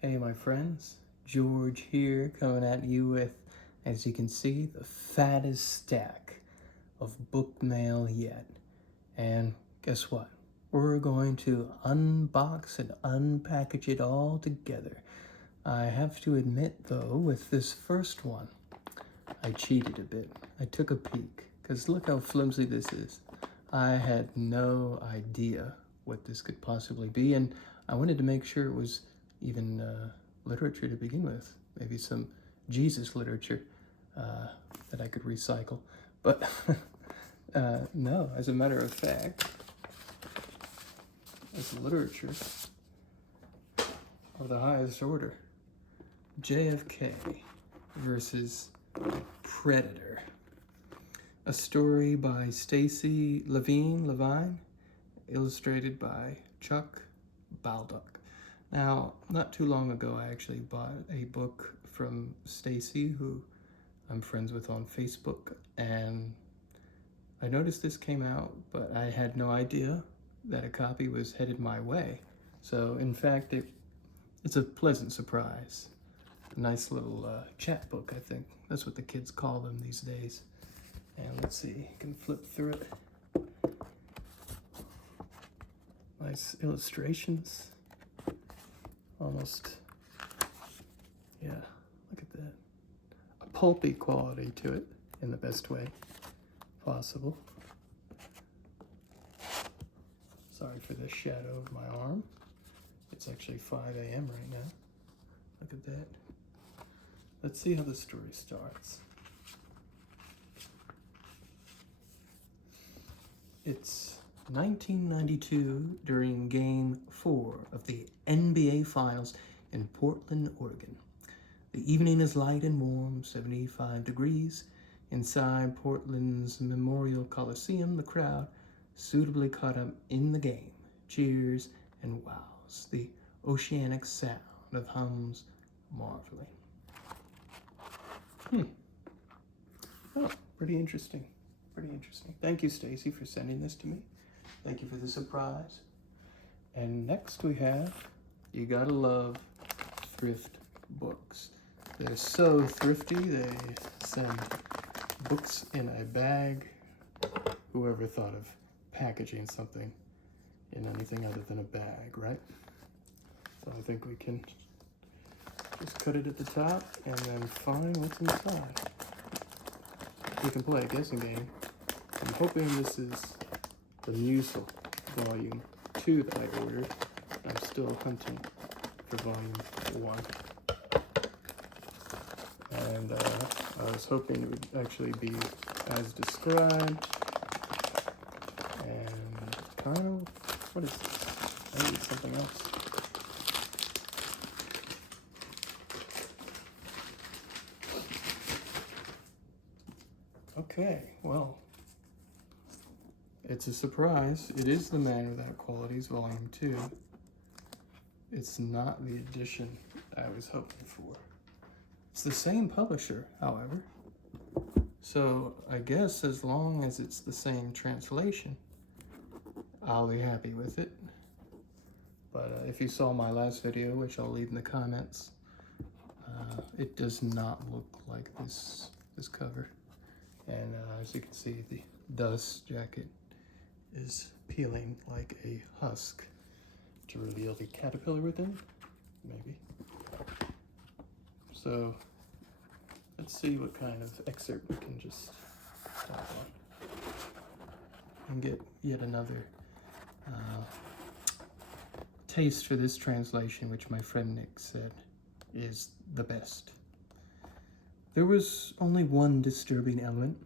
Hey my friends, George here coming at you with, as you can see, the fattest stack of book mail yet. And guess what? We're going to unbox and unpackage it all together. I have to admit though, with this first one, I cheated a bit. I took a peek, because look how flimsy this is. I had no idea what this could possibly be, and I wanted to make sure it was even literature to begin with, maybe some Jesus literature that I could recycle. But no, as a matter of fact, it's literature of the highest order. JFK versus Predator. A story by Stacy Levine, illustrated by Chuck Baldock. Now, not too long ago, I actually bought a book from Stacy, who I'm friends with on Facebook, and I noticed this came out, but I had no idea that a copy was headed my way. So, in fact, it's a pleasant surprise. A nice little chat book, I think. That's what the kids call them these days. And let's see, you can flip through it. Nice illustrations. Almost, yeah, look at that. A pulpy quality to it in the best way possible. Sorry for the shadow of my arm. It's actually 5 a.m. right now. Look at that. Let's see how the story starts. It's 1992 during Game 4 of the NBA Finals in Portland, Oregon. The evening is light and warm, 75 degrees. Inside Portland's Memorial Coliseum, the crowd suitably caught up in the game. Cheers and wows, the oceanic sound of hums marveling. Oh, pretty interesting. Pretty interesting. Thank you, Stacy, for sending this to me. Thank you for the surprise. And next we have, you gotta love thrift books. They're so thrifty, they send books in a bag. Whoever thought of packaging something in anything other than a bag, right? So I think we can just cut it at the top and then find what's inside. We can play a guessing game. I'm hoping this is the Musil Volume 2 that I ordered. I'm still hunting for Volume 1. And I was hoping it would actually be as described. And kind of, what is this? Maybe it's something else. Okay, well, it's a surprise. It is The Man Without Qualities, Volume 2. It's not the edition I was hoping for. It's the same publisher, however. So I guess as long as it's the same translation, I'll be happy with it. But if you saw my last video, which I'll leave in the comments, it does not look like this cover. And as you can see, the dust jacket is peeling like a husk to reveal the caterpillar within, maybe. So let's see what kind of excerpt we can just start on and get yet another taste for this translation, which my friend Nick said is the best. There was only one disturbing element.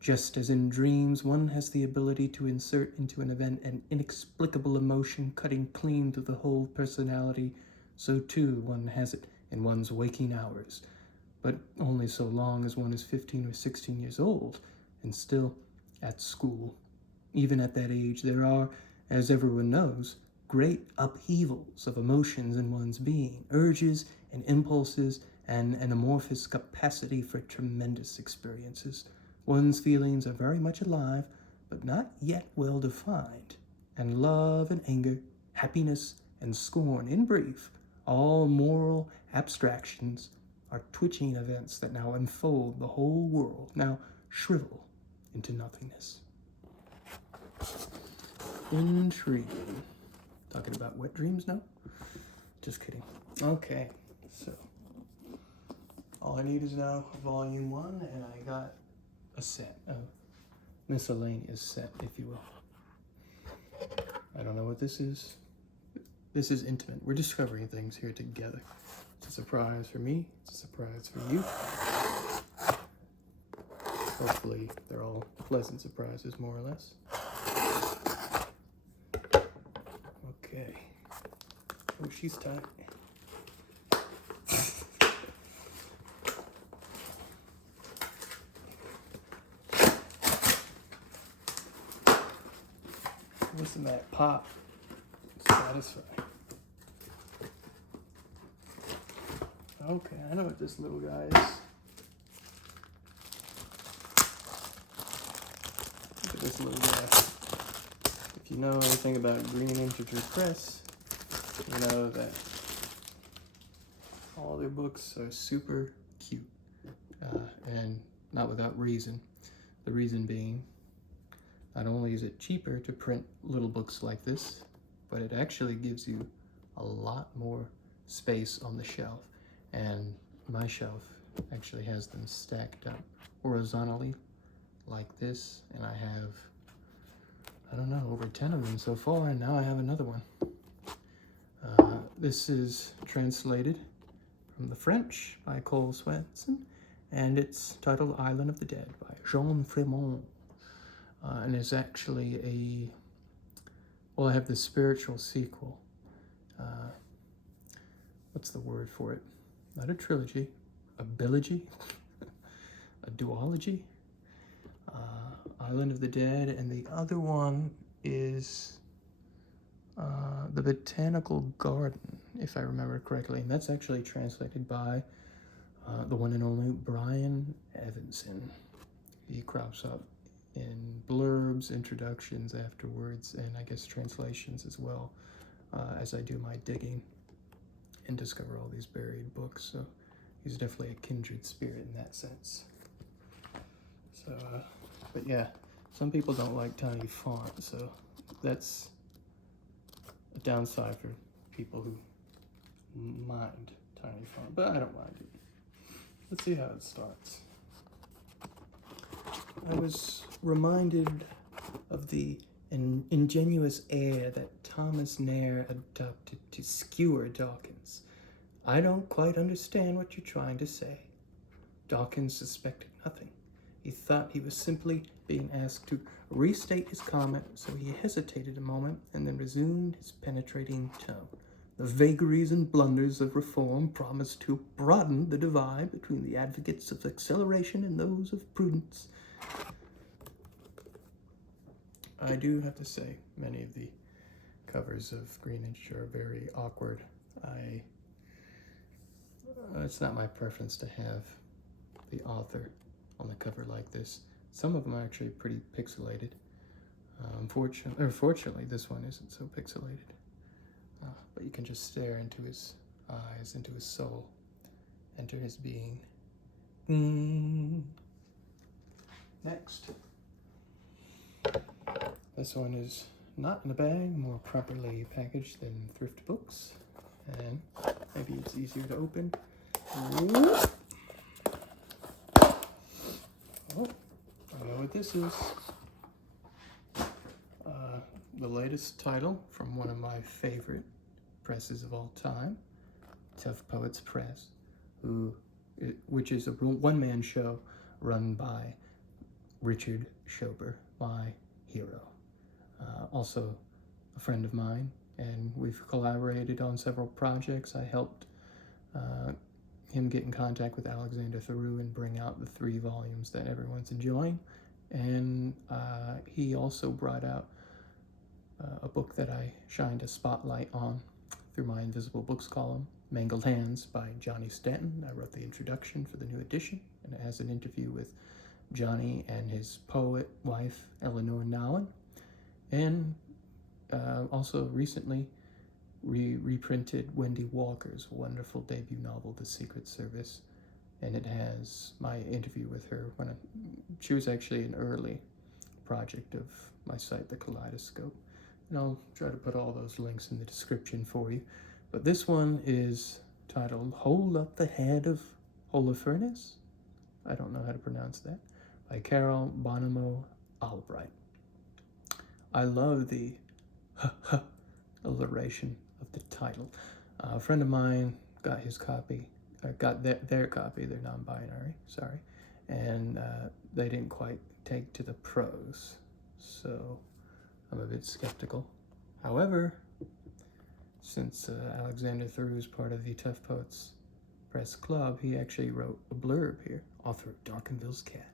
Just as in dreams, one has the ability to insert into an event an inexplicable emotion cutting clean through the whole personality, so too one has it in one's waking hours, but only so long as one is 15 or 16 years old and still at school. Even at that age, there are, as everyone knows, great upheavals of emotions in one's being, urges and impulses, and an amorphous capacity for tremendous experiences. One's feelings are very much alive, but not yet well defined, and love and anger, happiness and scorn, in brief, All moral abstractions are twitching events that now enfold the whole world, now shrivel into nothingness. Intriguing. Talking about wet dreams now? Just kidding. Okay, so all I need is now volume 1, and I got a set, a miscellaneous set, if you will. I don't know what this is. This is intimate. We're discovering things here together. It's a surprise for me. It's a surprise for you. Hopefully they're all pleasant surprises, more or less. Okay. Oh, she's tight. Listen to that pop. Satisfying. Okay, I know what this little guy is. Look at this little guy. If you know anything about Green Integer Press, you know that all their books are super cute, and not without reason. The reason being, not only is it cheaper to print little books like this, but it actually gives you a lot more space on the shelf. And my shelf actually has them stacked up horizontally like this, and I have, I don't know, over 10 of them so far, and now I have another one. This is translated from the French by Cole Swenson, and it's titled Island of the Dead by Jean Fremont. And it's actually a, well, I have the spiritual sequel. What's the word for it? Not a trilogy, a bilogy, a duology. Island of the Dead, and the other one is The Botanical Garden, if I remember correctly. And that's actually translated by the one and only Brian Evanson. He crops up in blurbs, introductions afterwards, and I guess translations as well, as I do my digging and discover all these buried books. So he's definitely a kindred spirit in that sense. So, but yeah, some people don't like tiny font, so that's a downside for people who mind tiny font, but I don't mind it. Let's see how it starts. I was reminded of the ingenuous air that Thomas Nair adopted to skewer Dawkins. I don't quite understand what you're trying to say. Dawkins suspected nothing. He thought he was simply being asked to restate his comment, so he hesitated a moment and then resumed his penetrating tone. The vagaries and blunders of reform promised to broaden the divide between the advocates of acceleration and those of prudence. I do have to say, many of the covers of Green Integer are very awkward. It's not my preference to have the author on the cover like this. Some of them are actually pretty pixelated. Fortunately, this one isn't so pixelated. But you can just stare into his eyes, into his soul, enter his being. Next. This one is not in a bag, more properly packaged than thrift books, and maybe it's easier to open. Oh, I know what this is. The latest title from one of my favorite presses of all time, Tough Poets Press, which is a one-man show run by Richard Schober, my hero. Also a friend of mine, and we've collaborated on several projects. I helped him get in contact with Alexander Theroux and bring out the 3 volumes that everyone's enjoying. And he also brought out a book that I shined a spotlight on through my Invisible Books column, Mangled Hands by Johnny Stanton. I wrote the introduction for the new edition, and it has an interview with Johnny and his poet wife, Eleanor Nowen. And also recently, reprinted Wendy Walker's wonderful debut novel, The Secret Service, and it has my interview with her when she was actually an early project of my site, the Collidescope. And I'll try to put all those links in the description for you. But this one is titled Hold Up the Head of Holofernes? I don't know how to pronounce that. By Carol Bonanza Albright. I love the alliteration of the title. A friend of mine got his copy, or got their copy, they're non-binary, sorry, and they didn't quite take to the prose, so I'm a bit skeptical. However, since Alexander Thurr is part of the Tough Poets Press Club, he actually wrote a blurb here, author of Darkenville's Cat.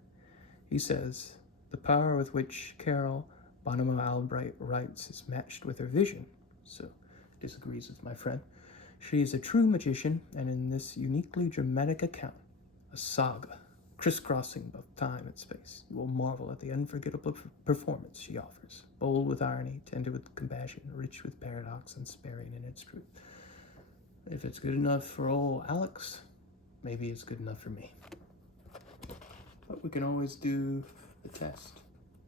He says, the power with which Carol Bonanza Albright writes is matched with her vision, so disagrees with my friend. She is a true magician, and in this uniquely dramatic account, a saga, crisscrossing both time and space, you will marvel at the unforgettable performance she offers, bold with irony, tender with compassion, rich with paradox, and sparing in its truth. If it's good enough for old Alex, maybe it's good enough for me. But we can always do the test.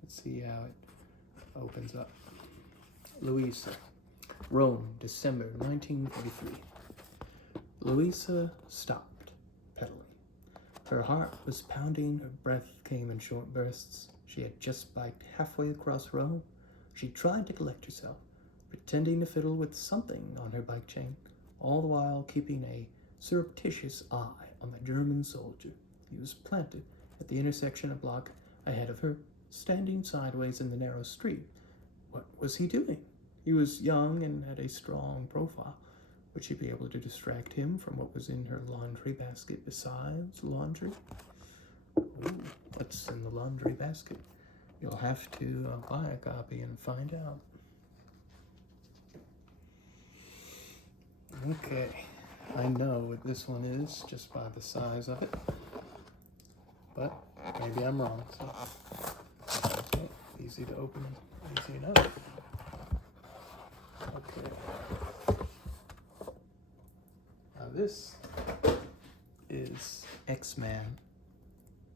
Let's see how it opens up. Louisa, Rome, December 1943. Louisa stopped, pedaling. Her heart was pounding, her breath came in short bursts. She had just biked halfway across Rome. She tried to collect herself, pretending to fiddle with something on her bike chain, all the while keeping a surreptitious eye on the German soldier. He was planted at the intersection a block ahead of her, standing sideways in the narrow street. What was he doing? He was young and had a strong profile. Would she be able to distract him from what was in her laundry basket besides laundry? Ooh, what's in the laundry basket? You'll have to buy a copy and find out. Okay, I know what this one is just by the size of it, but maybe I'm wrong. So, okay, easy to open, easy enough. Okay. Now this is XMan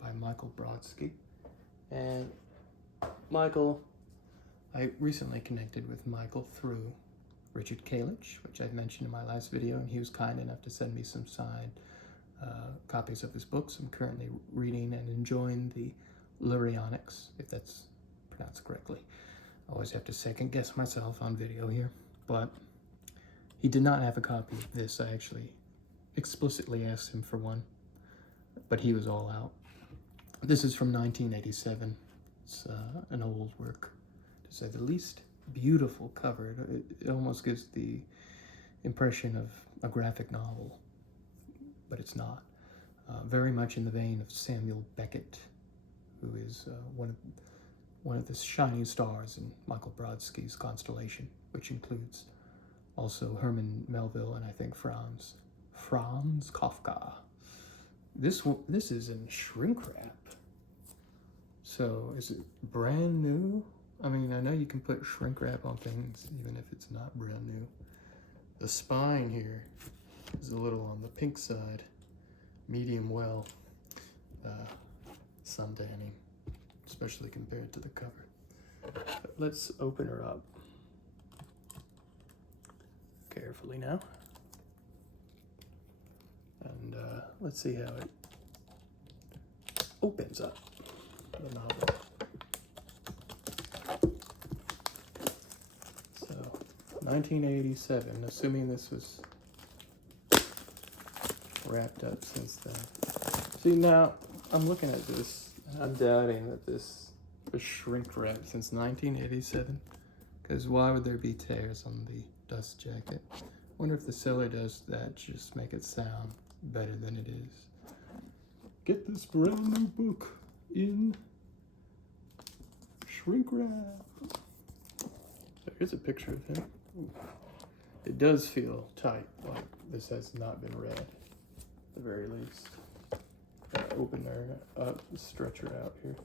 by Michael Brodsky. And Michael, I recently connected with Michael through Richard Kalich, which I mentioned in my last video, and he was kind enough to send me some signed copies of his books. I'm currently reading and enjoying the Lyrionics, if that's pronounced correctly. I always have to second guess myself on video here, but he did not have a copy of this. I actually explicitly asked him for one, but he was all out. This is from 1987. It's an old work, to say the least. Beautiful cover. It almost gives the impression of a graphic novel, but it's not. Very much in the vein of Samuel Beckett, who is one of the shining stars in Michael Brodsky's constellation, which includes also Herman Melville and I think Franz Kafka. This is in shrink wrap. So is it brand new? I mean, I know you can put shrink wrap on things even if it's not brand new. The spine here is a little on the pink side, medium well, sun tanning, especially compared to the cover. But let's open her up carefully now. And let's see how it opens up the novel. So, 1987, assuming this was wrapped up since then. See, now I'm looking at this, and I'm doubting that this was shrink wrapped since 1987, because why would there be tears on the dust jacket? I wonder if the seller does that to just make it sound better than it is. Get this brand new book in shrink wrap. Here's a picture of him. Ooh. It does feel tight, like this has not been read, at the very least. Open her up, stretch her out here.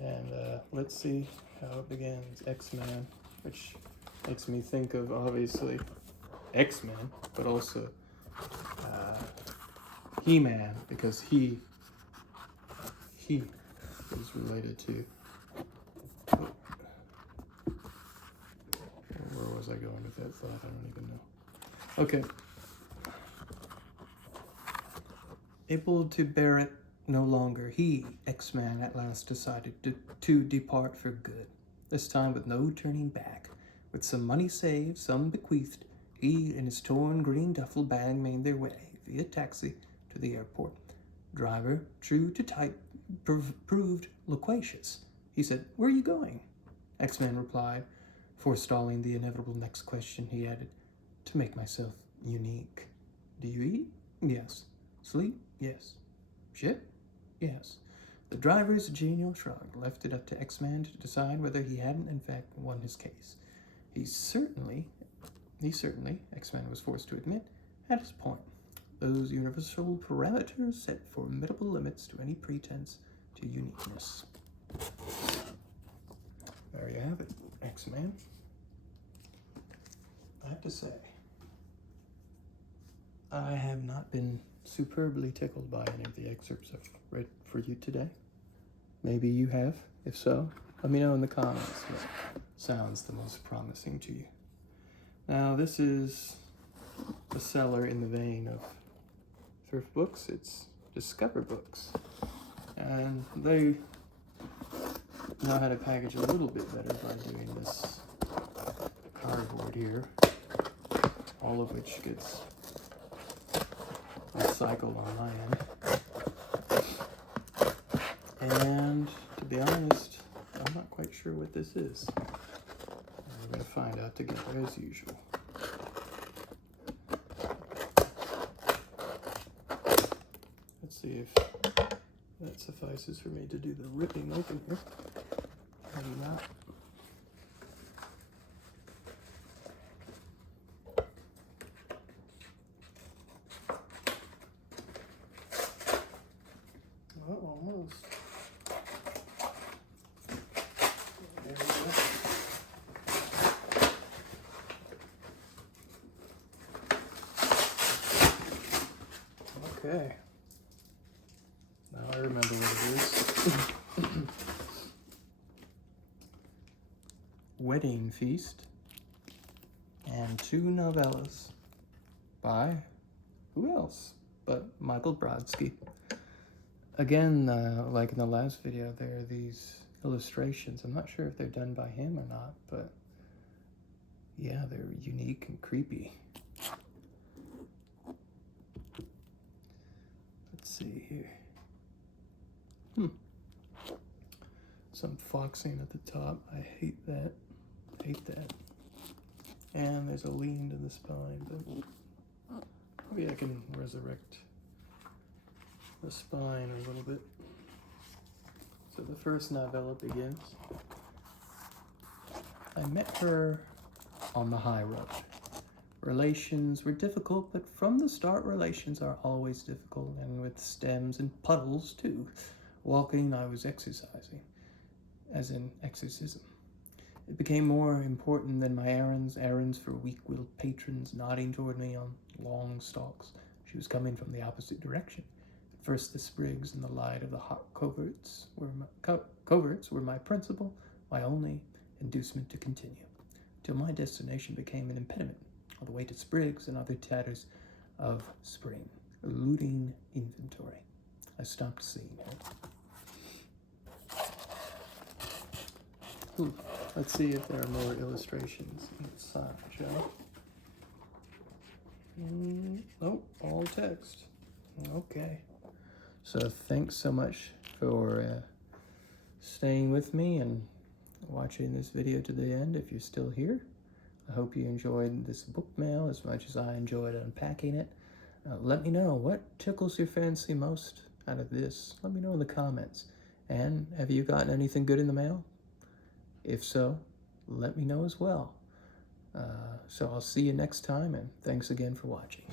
And let's see how it begins. XMan, which Makes me think of, obviously, XMan, but also He-Man, because he is related to... Where was I going with that thought? I don't even know. Okay. Able to bear it no longer, he, XMan, at last decided to depart for good. This time with no turning back. With some money saved, some bequeathed, he and his torn green duffel bag made their way, via taxi, to the airport. Driver, true to type, proved loquacious. He said, "Where are you going?" XMan replied, forestalling the inevitable next question. He added, "To make myself unique." "Do you eat?" "Yes." "Sleep?" "Yes." "Shit?" "Yes." The driver's genial shrug left it up to XMan to decide whether he hadn't in fact won his case. He certainly, XMan was forced to admit, had his point. Those universal parameters set formidable limits to any pretense to uniqueness. There you have it, XMan. I have to say, I have not been superbly tickled by any of the excerpts I've read for you today. Maybe you have. If so, let me know in the comments what sounds the most promising to you. Now, this is a seller in the vein of thrift books. It's Discover Books. And they know how to package a little bit better by doing this cardboard here, all of which gets recycled on my end. And to be honest, I'm not quite sure what this is. We're going to find out together as usual. Let's see if that suffices for me to do the ripping open here. Maybe not. Oh, almost. There we go. Okay. Now I remember what it is. Wedding Feast and 2 novellas by who else but Michael Brodsky. Again, like in the last video, there are these illustrations. I'm not sure if they're done by him or not, but yeah, they're unique and creepy. Let's see here. Some foxing at the top. I hate that. And there's a lean to the spine, but maybe I can resurrect the spine a little bit. So the first novella begins. I met her on the high road. Relations were difficult, but from the start relations are always difficult, and with stems and puddles too. Walking, I was exercising, as in exorcism. It became more important than my errands for weak-willed patrons nodding toward me on long stalks. She was coming from the opposite direction. At first the sprigs and the light of the hot coverts were my principal, my only inducement to continue, till my destination became an impediment, all the way to sprigs and other tatters of spring, eluding inventory. I stopped seeing her. Let's see if there are more illustrations inside, shall we? Nope, all text. Okay. So thanks so much for staying with me and watching this video to the end if you're still here. I hope you enjoyed this book mail as much as I enjoyed unpacking it. Let me know what tickles your fancy most out of this. Let me know in the comments. And have you gotten anything good in the mail? If so, let me know as well. So I'll see you next time, and thanks again for watching.